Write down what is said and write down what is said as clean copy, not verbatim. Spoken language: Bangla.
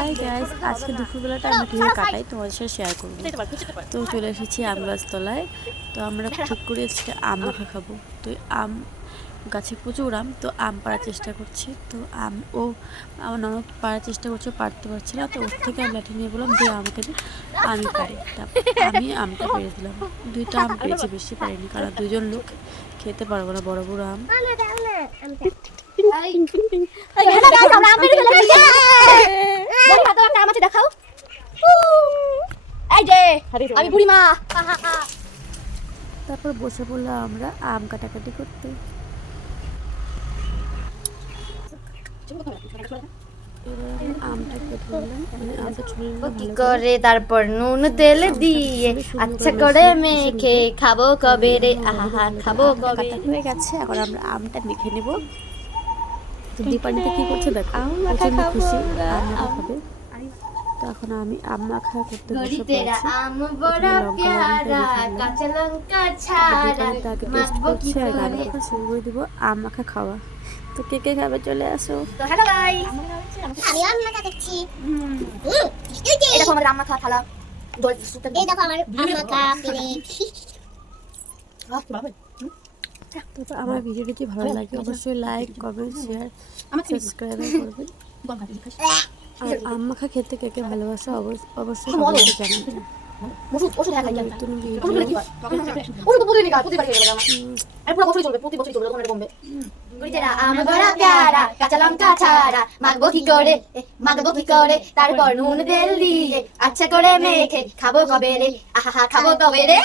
হাই গাইস, আজকে দুপুরবেলাটা আমরা কীভাবে কাটাই তোমাদের সাথে শেয়ার করবো। তো চলে এসেছি আম গাছতলায়। তো আমরা ঠিক করে আজকে আম মাখা খাবো। তো আম গাছে প্রচুর আম, তো আম পাড়ার চেষ্টা করছি। তো আম ও আমার ননদ পাড়ার চেষ্টা করছে, পারতে পারছে না। তো ওর থেকে আমি লাঠি নিয়ে বললাম যে আমাকে দিই, আমি পারি। তারপর আমি আমটা পেরে দিলাম। দুইটা আম পেয়েছি, বেশি পারিনি, কারণ দুজন লোক খেতে পারবো না বড় বড় আম। দেখাও এই যে আমি বুড়িমা। তারপর বসে পড়লাম আমরা আম কাটাকাটি করতে। আমটা কেটে নিলাম, মানে আমটা ছুলে নিলাম কি ভালো করে, তারপর নুন তেল দিয়ে আচ্ছা করে মেখে খাবো কবে রে, আহা খাবো কবে। কাটা হয়ে গেছে, এখন আমরা আমটা মেখে নেব। তো দীপানিতে কি করছে দেখো, প্রচন্ড খুশি আম মাখা খাবে। তো এখন আমি আম মাখা করতে বসে পড়েছি। আম বড়া পেয়ারা কাঁচা লঙ্কা ছাড়া তাকে টেস্ট মাখবো কি করছে আর গান করে। করছে, শুরু করে দিব আম মাখা খাওয়া। তো কে কে খাবে চলে আসো। তো হ্যালো গাইস, আমি আম মাখা খাচ্ছি। এই দেখো আমাদের আম মাখা থালা। এই দেখো আমার আম মাখা প্লেট। তো আমার ভিডিওটি যদি ভালো লাগে অবশ্যই লাইক, কমেন্ট, শেয়ার, সাবস্ক্রাইব করবেন। আর আম মাখা খেতে কে কে ভালোবাসা অবশ্যই কমেন্টে জানাবেন। ওষুধ ওষুধ হ্যাঁ খাই জানি। নতুন ভিডিও ওষুধ কি হয়? ওষুধ তো প্রতিদিনই খাই, প্রতিবার খেয়ে যাবে আমার। আর পুরো বছরই চলবে, প্রতি বছরই চলবে, তখন এটা কমবে। আম বড়া পেয়ারা কাঁচা লঙ্কা ছাড়া মাখবো কি করে, তারপর নুন তেল দিয়ে আচ্ছা করে মেখে খাবো কবে রে, আহা খাবো কবে রে।